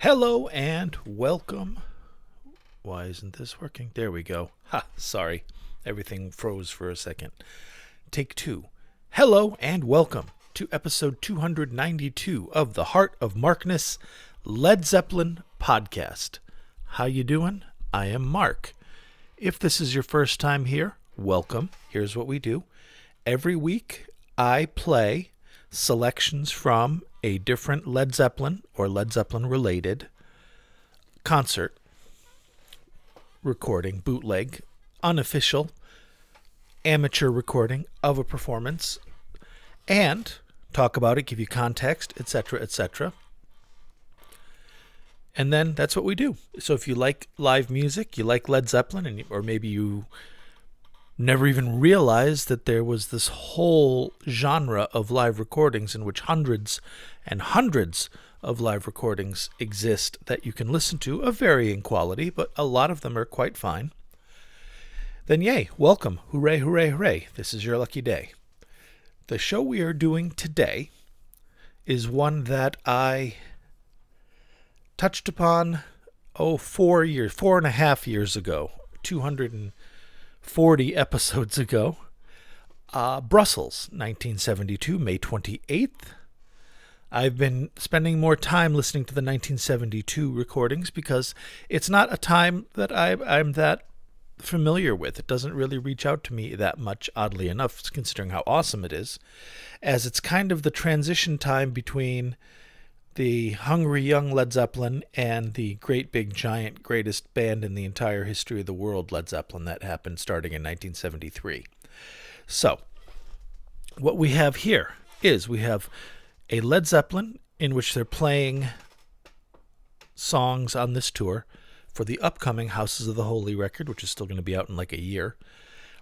Hello and welcome. Why isn't this working? There we go. Ha, sorry. Everything froze for a second. Take two. Hello and welcome to episode 292 of the Heart of Markness Led Zeppelin podcast. How you doing? I am Mark. If this is your first time here, welcome. Here's what we do. Every week I play selections from a different Led Zeppelin or Led Zeppelin related concert recording, bootleg, unofficial, amateur recording of a performance, and talk about it, give you context, etc., etc. And then that's what we do. So if you like live music, you like Led Zeppelin, or maybe you never even realized that there was this whole genre of live recordings in which hundreds and hundreds of live recordings exist that you can listen to of varying quality, but a lot of them are quite fine, then yay, welcome. Hooray, hooray, hooray. This is your lucky day. The show we are doing today is one that I touched upon, 4.5 years ago, 240 episodes ago. Brussels, 1972, May 28th. I've been spending more time listening to the 1972 recordings because it's not a time that I'm that familiar with. It doesn't really reach out to me that much, oddly enough, considering how awesome it is, as it's kind of the transition time between the hungry young Led Zeppelin and the great big giant greatest band in the entire history of the world, Led Zeppelin, that happened starting in 1973. So, what we have here is we have a Led Zeppelin in which they're playing songs on this tour for the upcoming Houses of the Holy record, which is still going to be out in like a year.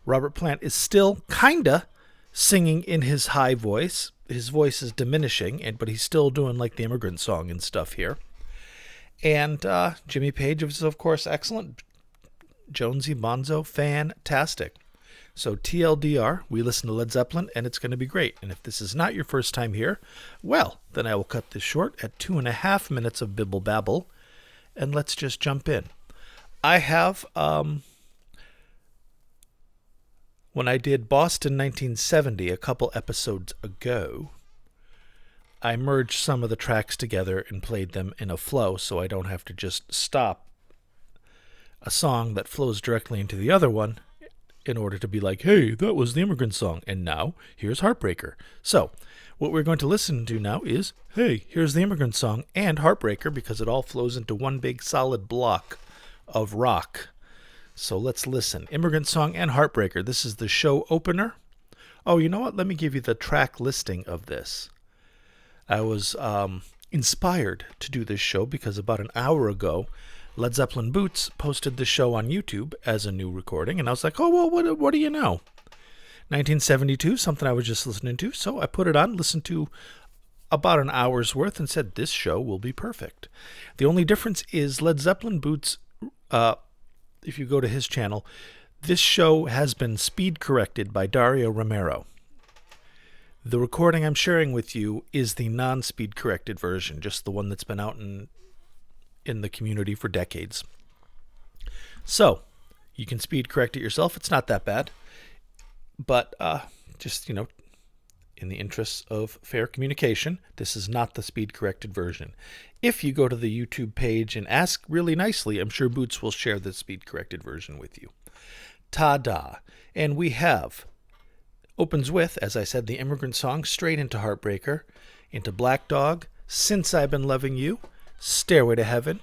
Robert Plant is still kinda singing in his high voice. His voice is diminishing, but he's still doing like the Immigrant Song and stuff here. And Jimmy Page is, of course, excellent. Jonesy Bonzo, fantastic. So TLDR, we listen to Led Zeppelin, and it's going to be great. And if this is not your first time here, well, then I will cut this short at 2.5 minutes of bibble babble, and let's just jump in. I have, when I did Boston 1970 a couple episodes ago, I merged some of the tracks together and played them in a flow so I don't have to just stop a song that flows directly into the other one in order to be like, hey, that was the Immigrant Song, and now here's Heartbreaker. So what we're going to listen to now is, hey, here's the Immigrant Song and Heartbreaker, because it all flows into one big solid block of rock. So let's listen. Immigrant Song and Heartbreaker. This is the show opener. Oh, you know what? Let me give you the track listing of this. I was inspired to do this show because about an hour ago, Led Zeppelin Boots posted the show on YouTube as a new recording, and I was like, oh, well, what do you know? 1972, something I was just listening to, so I put it on, listened to about an hour's worth, and said, this show will be perfect. The only difference is Led Zeppelin Boots, if you go to his channel, this show has been speed corrected by Dario Romero. The recording I'm sharing with you is the non-speed corrected version, just the one that's been out in the community for decades. So, you can speed correct it yourself. It's not that bad. But just, in the interests of fair communication, this is not the speed corrected version. If you go to the YouTube page and ask really nicely, I'm sure Boots will share the speed corrected version with you. Ta-da. And we have, opens with, as I said, the Immigrant Song, straight into Heartbreaker, into Black Dog, Since I've Been Loving You, Stairway to Heaven,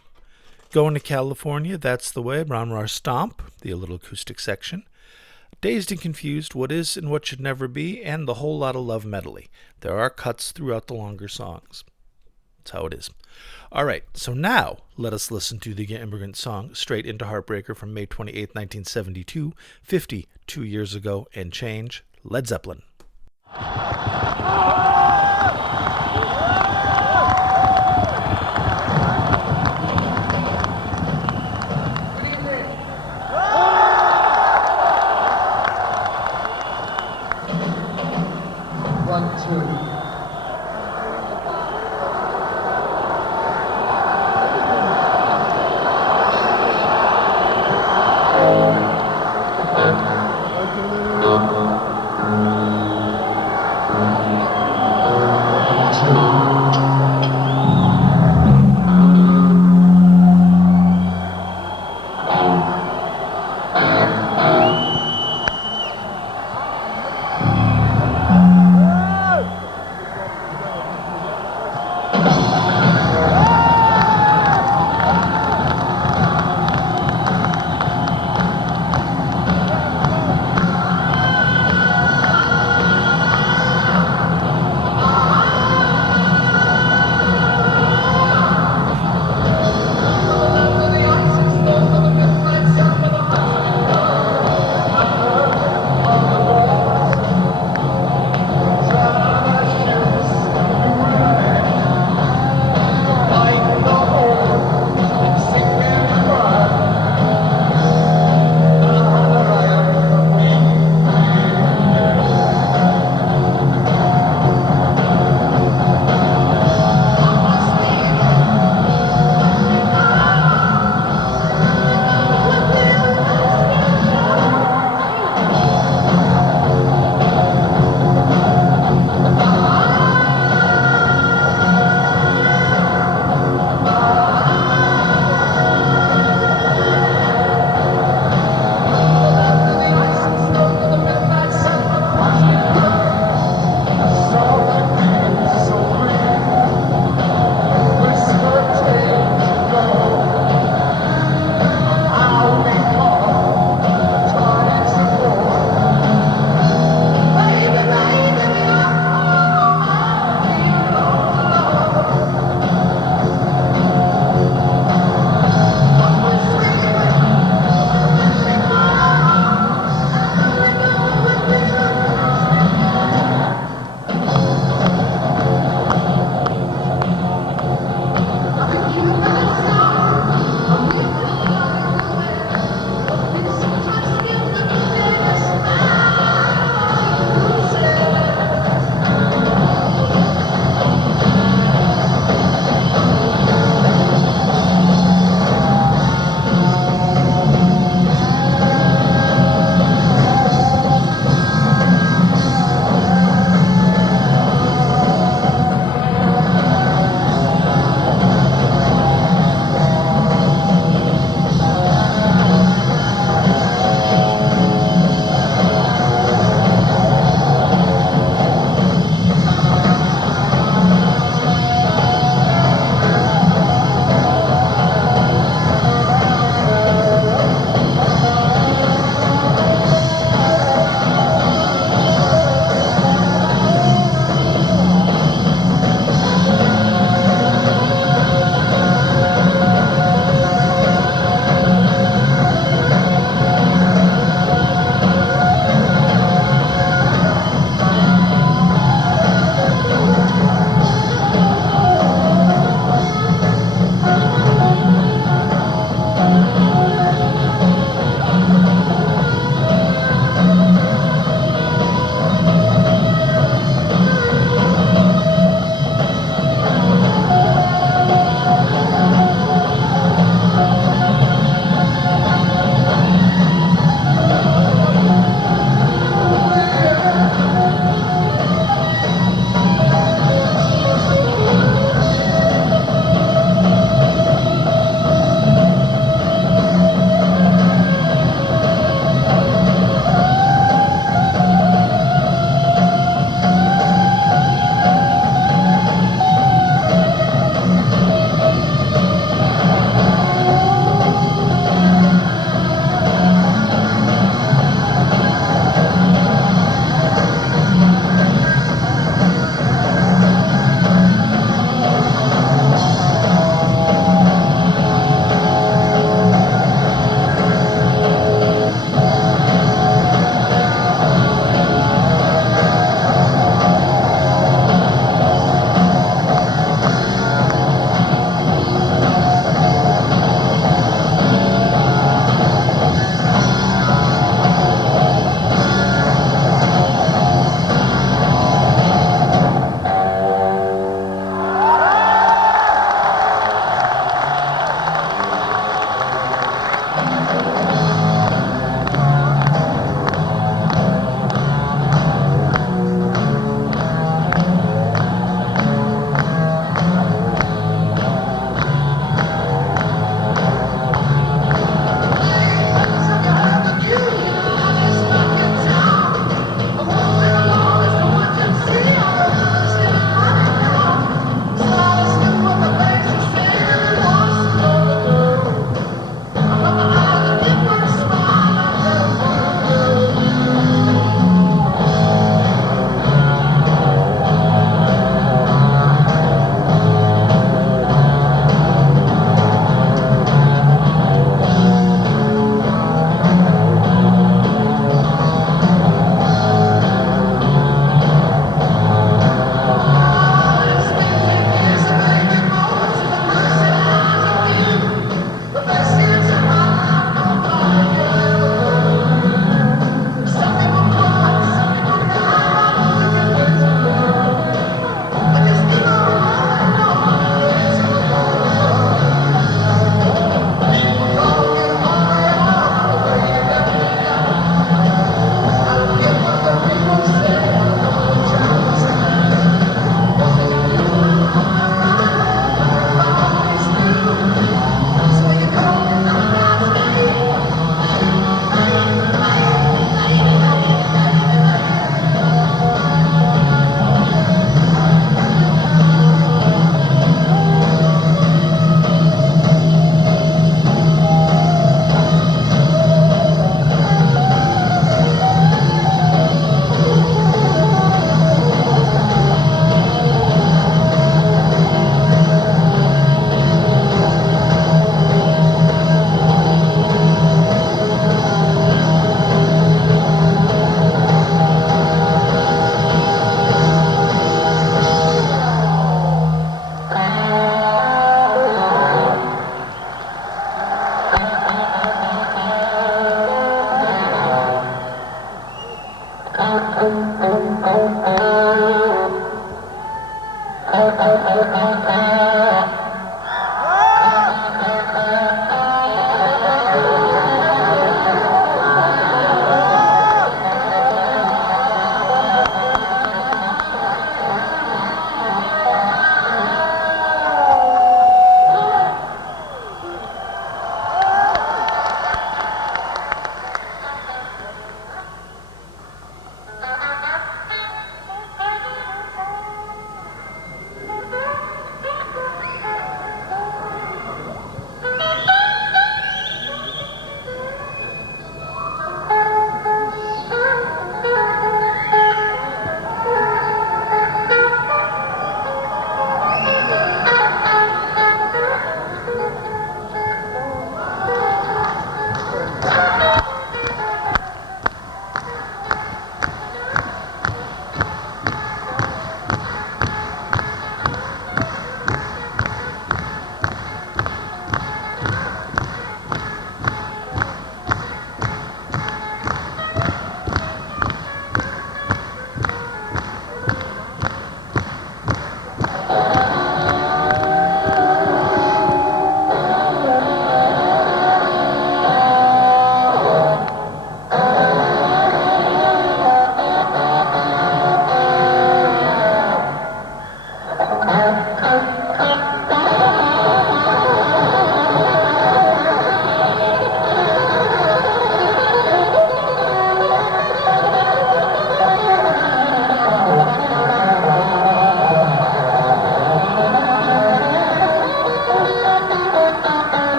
Going to California, That's the Way, Bron-y-Aur Stomp, the little acoustic section, Dazed and Confused, What Is and What Should Never Be, and the Whole Lotta Love medley. There are cuts throughout the longer songs. That's how it is. All right, so now let us listen to the Immigrant Song straight into Heartbreaker from May 28, 1972, 52 years ago and change, Led Zeppelin. One, two.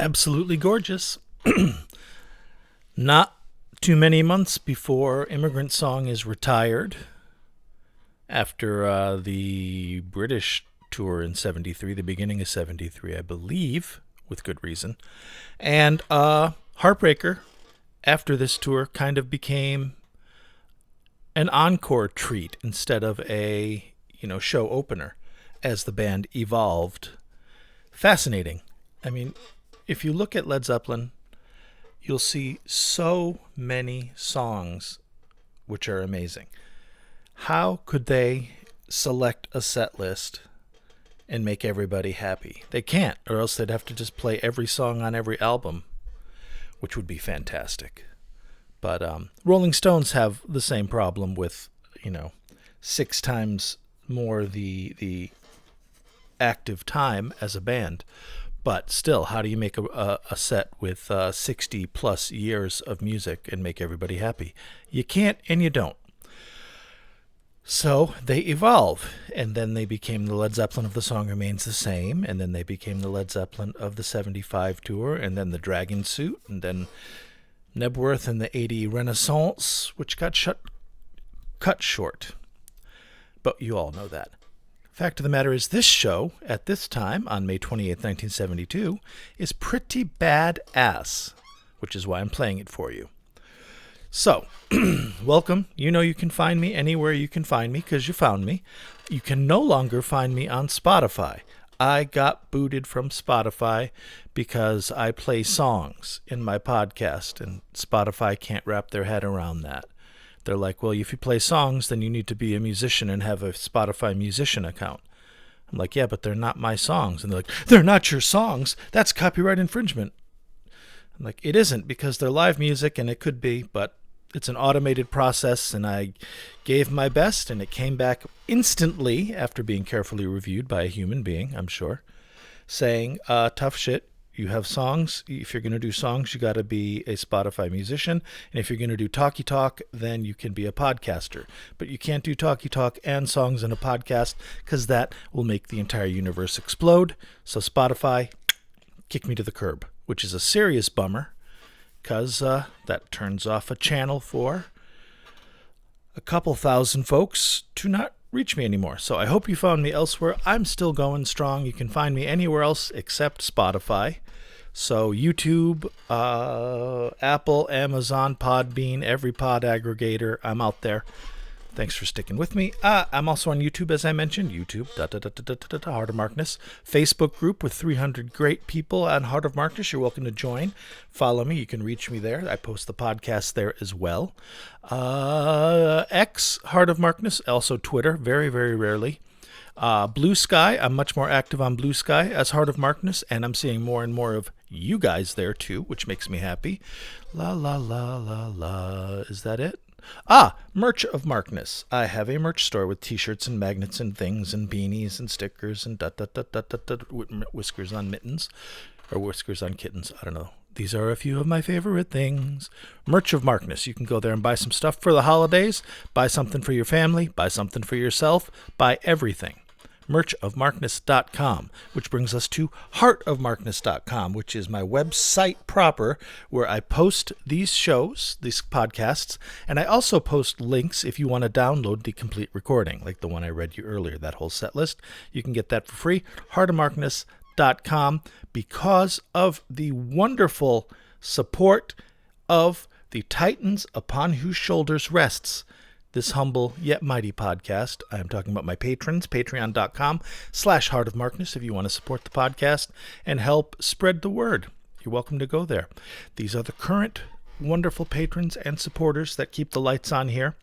Absolutely gorgeous. Not too many months before Immigrant Song is retired after the British tour in 73, the beginning of 73, I believe, with good reason. And Heartbreaker, after this tour, kind of became an encore treat instead of a, show opener as the band evolved. Fascinating. I mean, if you look at Led Zeppelin, you'll see so many songs which are amazing. How could they select a set list and make everybody happy? They can't, or else they'd have to just play every song on every album, which would be fantastic. But Rolling Stones have the same problem with, 6 times more the active time as a band. But still, how do you make a set with 60 plus years of music and make everybody happy? You can't, and you don't. So they evolve, and then they became the Led Zeppelin of The Song Remains the Same, and then they became the Led Zeppelin of the 75 tour, and then the Dragon Suit, and then Nebworth and the 80 Renaissance, which got cut short. But you all know that. Fact of the matter is, this show, at this time, on May 28th, 1972, is pretty badass, which is why I'm playing it for you. So, welcome. You can find me anywhere you can find me, because you found me. You can no longer find me on Spotify. I got booted from Spotify because I play songs in my podcast, and Spotify can't wrap their head around that. They're like, well, if you play songs, then you need to be a musician and have a Spotify musician account. I'm like, yeah, but they're not my songs. And they're like, they're not your songs. That's copyright infringement. I'm like, it isn't, because they're live music, and it could be, but it's an automated process, and I gave my best, and it came back instantly after being carefully reviewed by a human being, I'm sure, saying, tough shit. You have songs. If you're going to do songs, you got to be a Spotify musician. And if you're going to do talkie talk, then you can be a podcaster. But you can't do talkie talk and songs in a podcast, because that will make the entire universe explode. So Spotify, kick me to the curb, which is a serious bummer, because that turns off a channel for a couple thousand folks to not reach me anymore. So I hope you found me elsewhere. I'm still going strong. You can find me anywhere else except Spotify. So YouTube, Apple, Amazon, Podbean, every pod aggregator, I'm out there. Thanks for sticking with me. I'm also on YouTube, as I mentioned. YouTube, Heart of Markness. Facebook group with 300 great people on Heart of Markness. You're welcome to join. Follow me. You can reach me there. I post the podcast there as well. X, Heart of Markness. Also Twitter, very, very rarely. Blue Sky. I'm much more active on Blue Sky as Heart of Markness, and I'm seeing more and more of you guys there too, which makes me happy. La, la, la, la, la. Is that it? Merch of Markness. I have a merch store with t-shirts and magnets and things and beanies and stickers and whiskers on mittens, or whiskers on kittens. I don't know. These are a few of my favorite things. Merch of Markness. You can go there and buy some stuff for the holidays, buy something for your family, buy something for yourself, buy everything. Merchofmarkness.com, which brings us to heartofmarkness.com, which is my website proper, where I post these shows, these podcasts, and I also post links if you want to download the complete recording, like the one I read you earlier, that whole set list. You can get that for free, heartofmarkness.com, because of the wonderful support of the titans upon whose shoulders rests this humble yet mighty podcast. I am talking about my patrons, patreon.com/Heart of Markness, if you want to support the podcast and help spread the word. You're welcome to go there. These are the current wonderful patrons and supporters that keep the lights on here.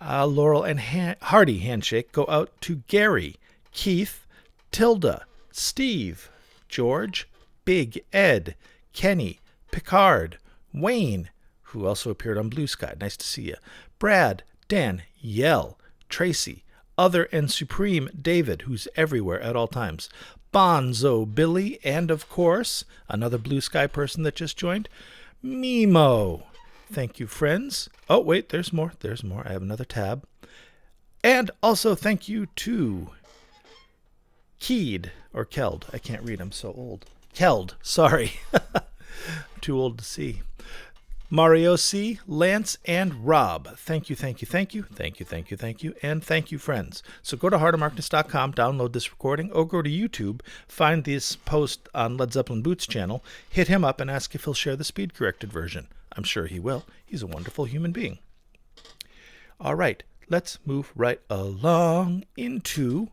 Laurel and hearty handshake go out to Gary, Keith, Tilda, Steve, George, Big Ed, Kenny, Picard, Wayne, who also appeared on Blue Sky. Nice to see you. Brad, Dan, Yell, Tracy, Other and Supreme David, who's everywhere at all times. Bonzo Billy, and of course, another Blue Sky person that just joined, Mimo. Thank you, friends. Oh, wait, there's more. There's more. I have another tab. And also thank you to Keed, or Keld. I can't read. I'm so old. Keld, sorry. Too old to see. Mario C., Lance, and Rob. Thank you, thank you, thank you, thank you, thank you, thank you, and thank you, friends. So go to heartofmarkness.com, download this recording, or go to YouTube, find this post on Led Zeppelin Boots' channel, hit him up and ask if he'll share the speed-corrected version. I'm sure he will. He's a wonderful human being. All right, let's move right along into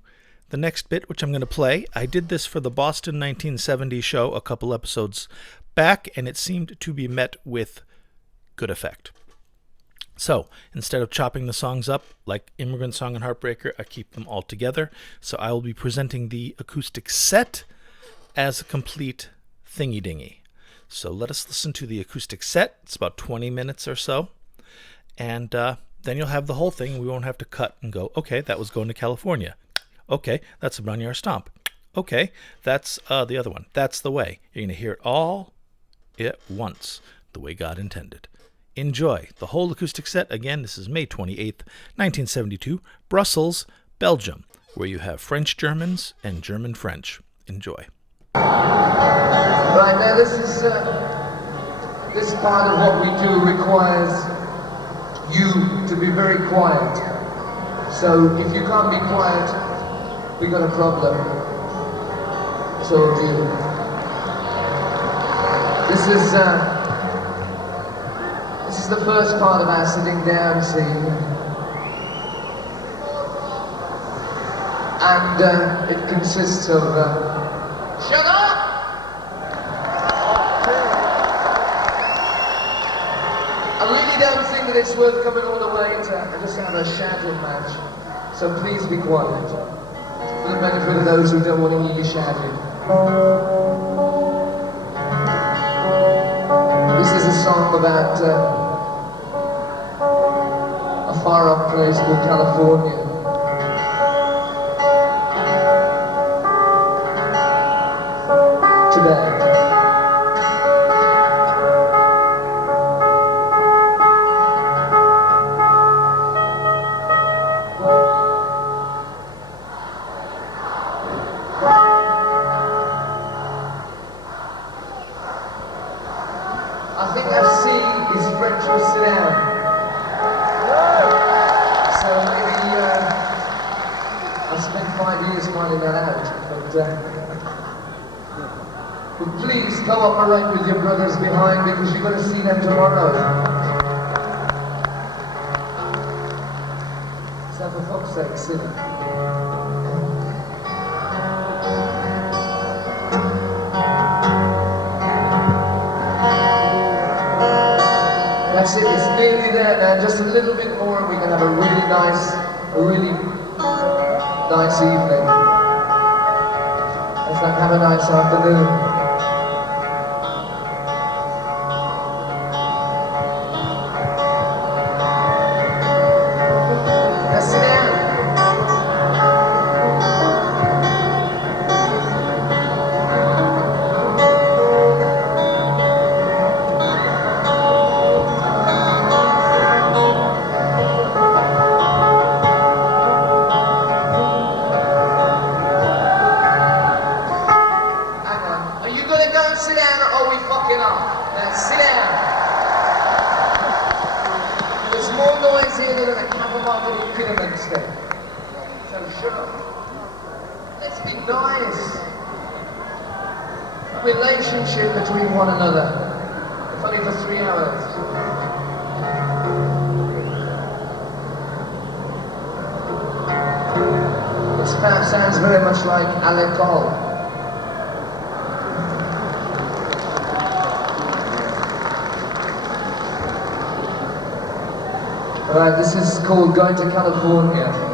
the next bit, which I'm going to play. I did this for the Boston 1970 show a couple episodes back, and it seemed to be met with good effect. So instead of chopping the songs up like Immigrant Song and Heartbreaker, I keep them all together. So I will be presenting the acoustic set as a complete thingy-dingy. So let us listen to the acoustic set. It's about 20 minutes or so. And then you'll have the whole thing. We won't have to cut and go, okay, that was Going to California. Okay, that's a Bron-y-Aur Stomp. Okay, that's the other one. That's the way. You're going to hear it all at once, the way God intended. Enjoy the whole acoustic set. Again, this is May 28th, 1972, Brussels, Belgium, where you have French Germans and German French. Enjoy. Right now, this part of what we do requires you to be very quiet. So if you can't be quiet, we got a problem. So this is the first part of our sitting down scene, and it consists of shut up! I really don't think that it's worth coming all the way to just have a shouting match, so please be quiet, for the benefit of those who don't want to hear you shouting. This is a song about a far-off place called California. Today. I think FC is French for sit down. So maybe I spent 5 years finding that out. But please cooperate with your brothers behind, because you're going to see them tomorrow. So for fuck's sake, sit. That's it, it's nearly there now, just a little bit more and we can have a really nice evening. It's like have a nice afternoon. Let's sit down. Relationship between one another. If only for 3 hours. This sounds very much like à l'école. Alright, this is called Going to California.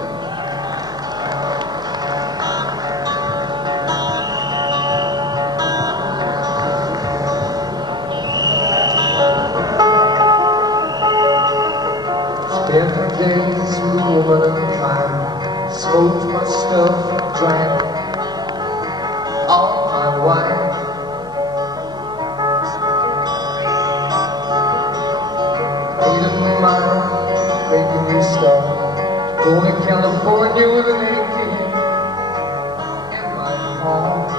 Days with a woman and time, smoked my stuff, drank all my wine. Made up my mind, making new stuff, going to California with an aching in my heart.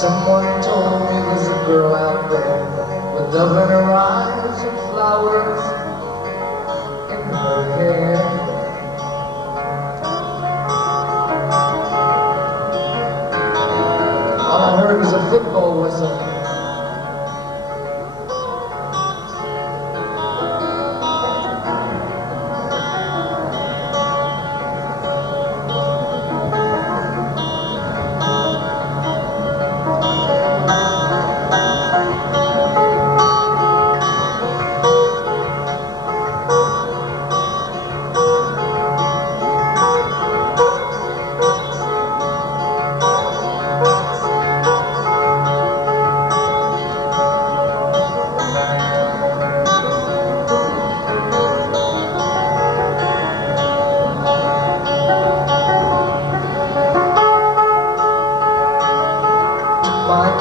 Someone told me there's a girl out there with love in her eyes and flowers in her hair. All I heard was a football whistle.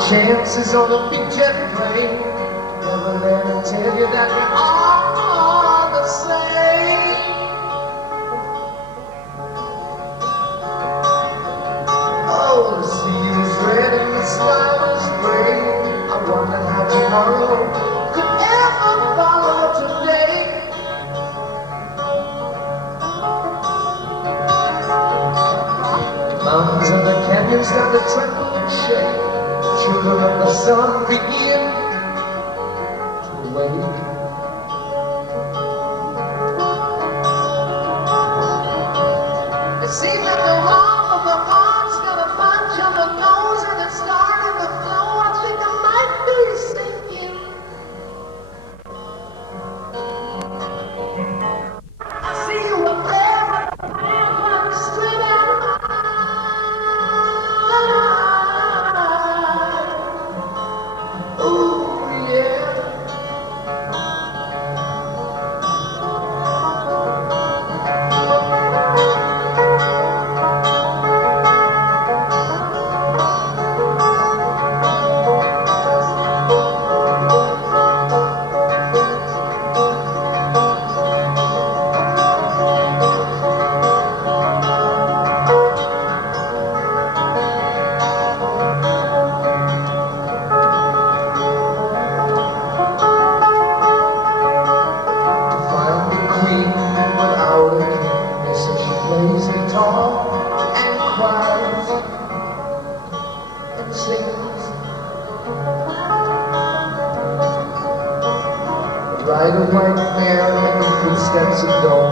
Chances on a big jet plane. Never let them tell you that we're all the same. Oh, the sea is red and the sky is gray. I wonder how tomorrow could ever follow today. The mountains and the canyons start to tremble and shake. Children of the sun begin to awake. It seems that the rock of the heart's got a bunch on the nose and it's starting to flow. I think I might be sinking. I see you up there, but straight out. Ride a white mare in the footsteps of dawn,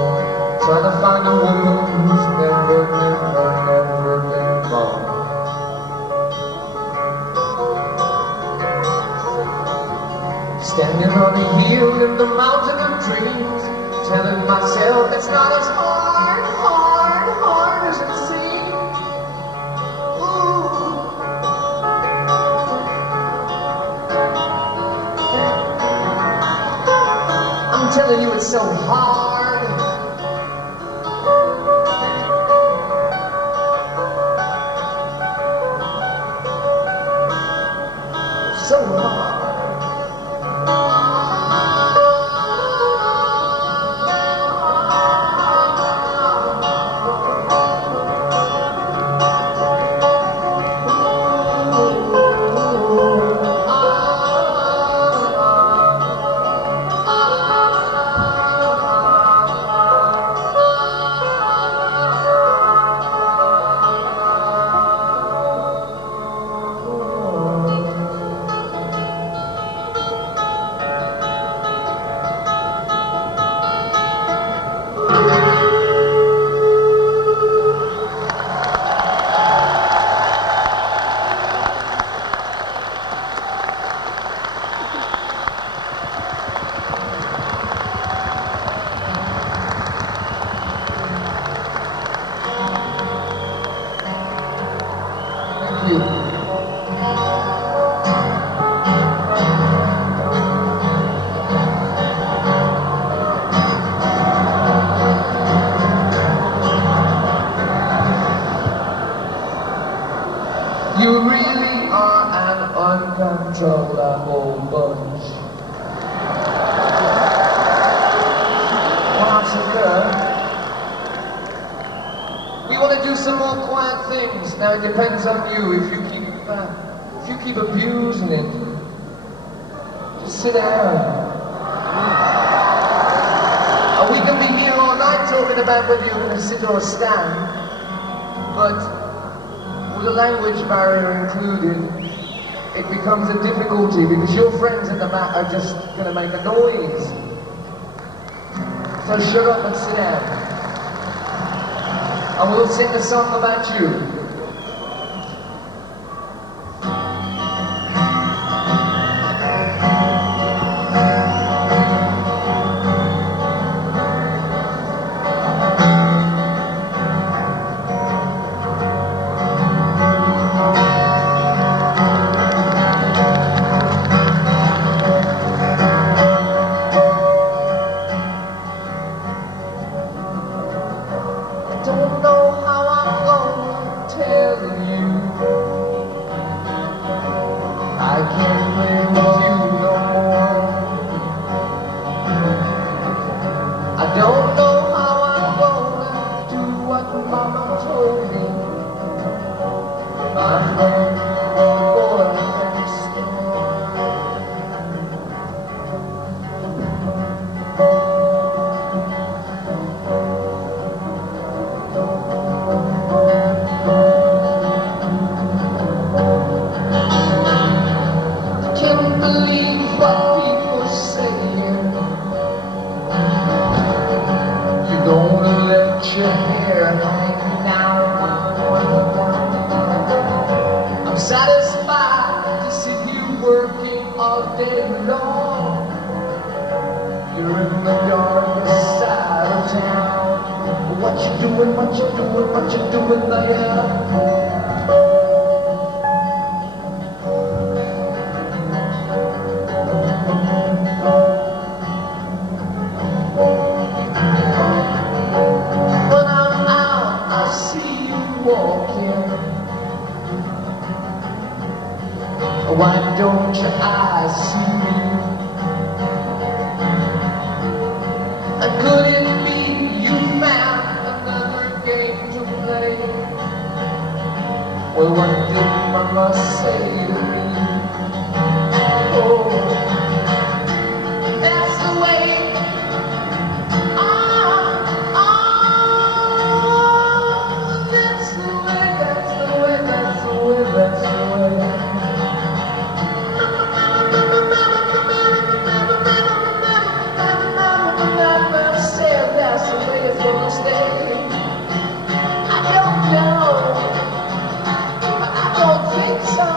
trying to find a woman who's never been born. Standing on a hill in the mountain of dreams, telling myself it's not as hard as it seems. I'm telling you, it's so hard. So hard. You really are an uncontrollable bunch. Once again, we want to do some more quiet things. Now it depends on you if you keep it back. if you keep abusing it, just sit down. And we can be here all night talking about whether you're going to sit or stand, but with a language barrier included, it becomes a difficulty because your friends at the back are just going to make a noise. So shut up and sit down. And we'll sing a song about you. Don't know how I'm gonna tell you. I can't play with you no more. I don't know how I'm gonna do what Mama told me. My friend, the boy next door. Can't believe what people are saying. You're gonna let your hair hang down. I'm satisfied to see you working all day long. You're in the darkest side of town. What you doing, what you doing, what you doing there? When I'm out, I see you walking. Why don't your eyes see me? And could it be you found another game to play? Well, what did Mama say to me? Oh, that's the way. That's the way, that's the way, that's the way, that's the way. Said that's the way it's gonna stay. I don't know, but I don't think so.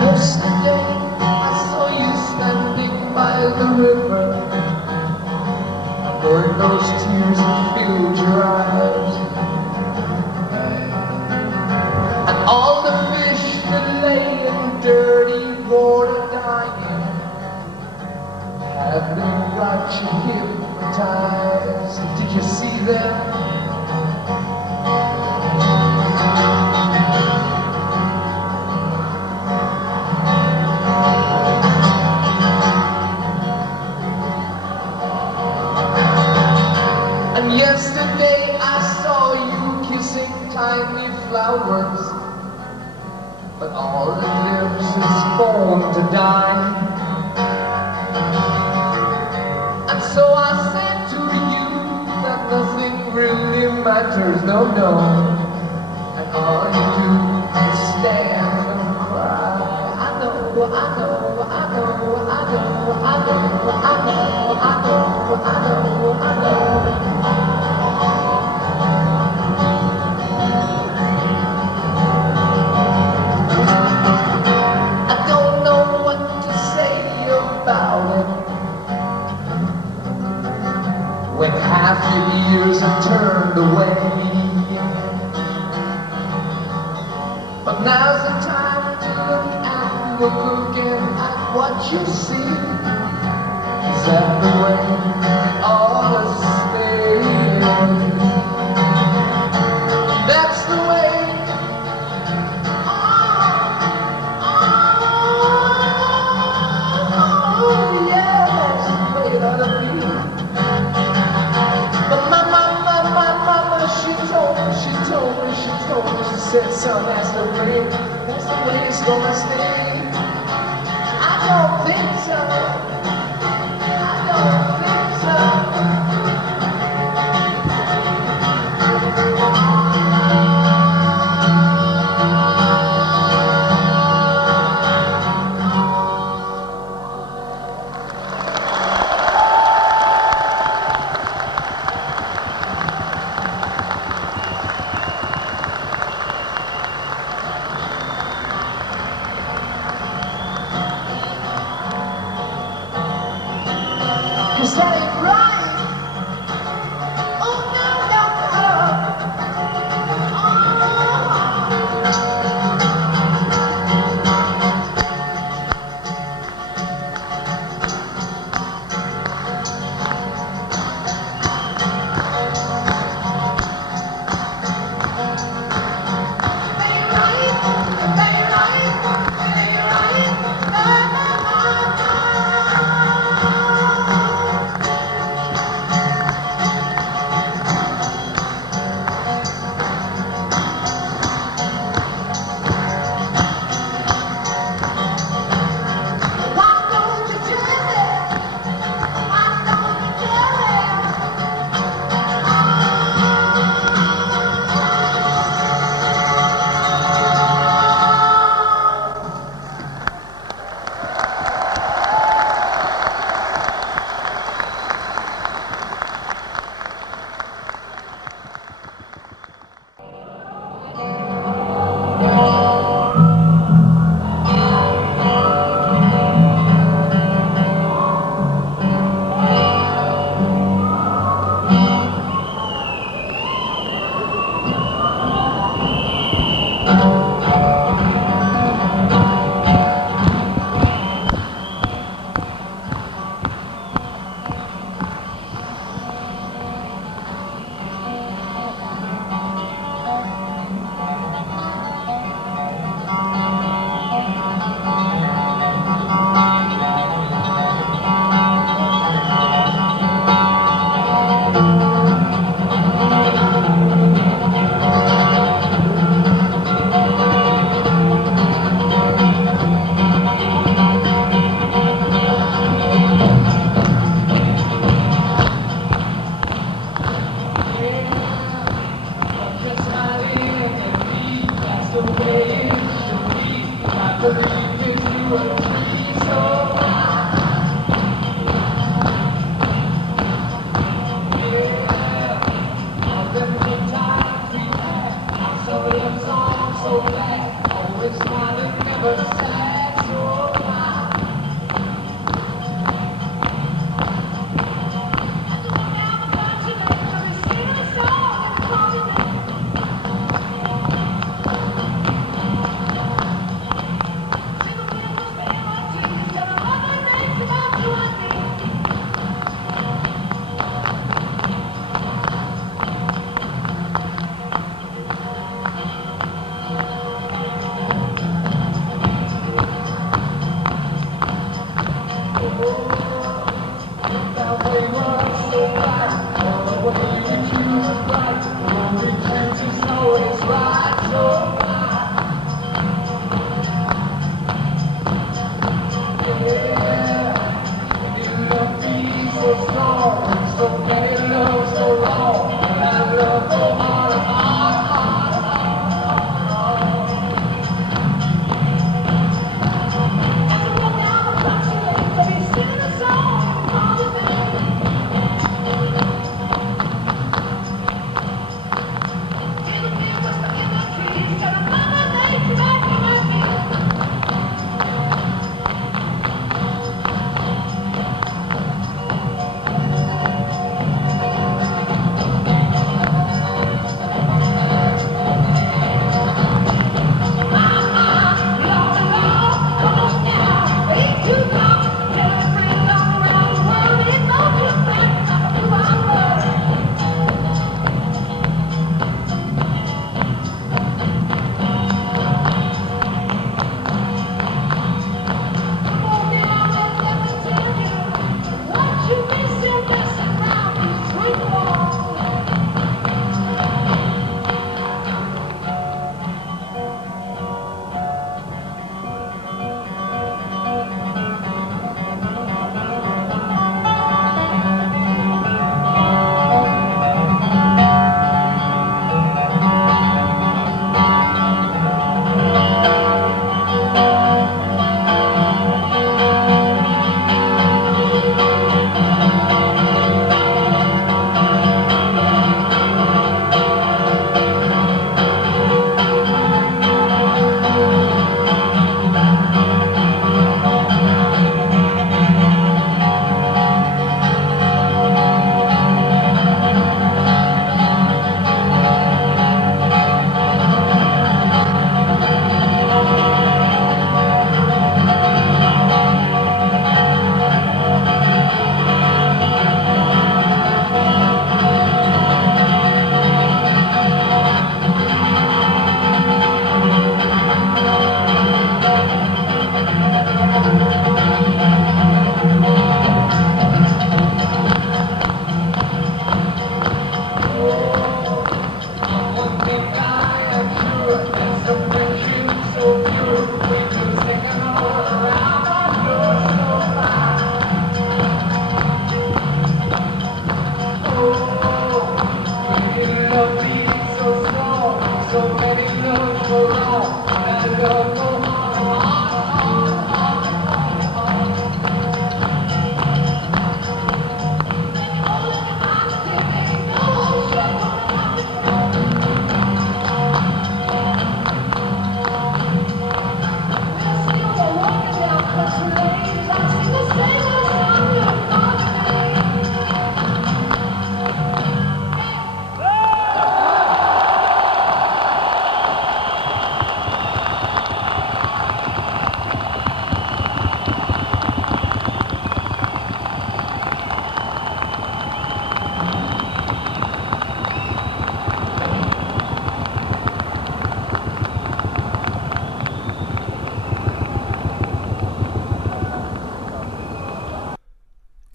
Yesterday I saw you standing by the river. Lord, those tears have filled your eyes. And all the fish that lay in dirty water dying have been got you hypnotized. Did you see them? And yesterday I saw you kissing tiny flowers, but all it lives is born to die. And so I said to you that nothing really matters, no, no. And all you do is stand and cry. I know, I know, I know, I know, I know, I know, I know, I know, I know. I don't know what to say about it when half your ears are turned away. But now's the time to look and look again at what you see. Is that the way it ought to stay? said, son, that's the way it's gonna stay. I don't think so. I don't think so. Cause that ain't right. Oh no, no,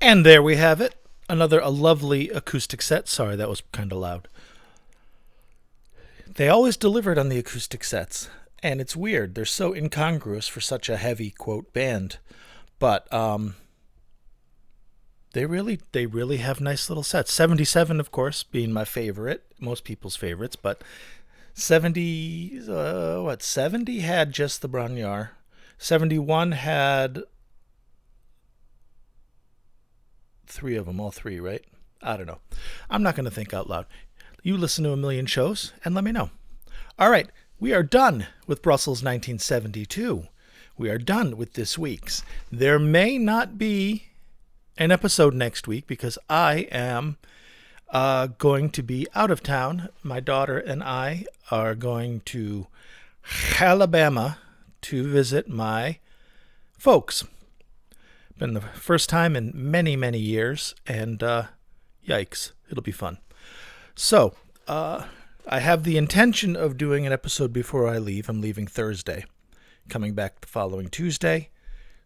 And there we have it. A lovely acoustic set. Sorry, that was kind of loud. They always delivered on the acoustic sets. And it's weird. They're so incongruous for such a heavy, quote, band. But they really have nice little sets. 77, of course, being my favorite. Most people's favorites. But 70 had just the Bron-y-Aur. 71 had 3 of them, all 3, right? I don't know. I'm not going to think out loud. You listen to a million shows and let me know. All right, we are done with Brussels 1972. We are done with this week's. There may not be an episode next week because I am going to be out of town. My daughter and I are going to Alabama to visit my folks. Been the first time in many, many years, and yikes, it'll be fun. So, I have the intention of doing an episode before I leave. I'm leaving Thursday, coming back the following Tuesday.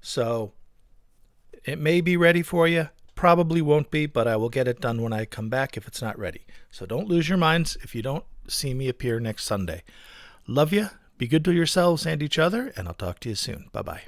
So, it may be ready for you. Probably won't be, but I will get it done when I come back if it's not ready. So don't lose your minds if you don't see me appear next Sunday. Love you. Be good to yourselves and each other, and I'll talk to you soon. Bye-bye.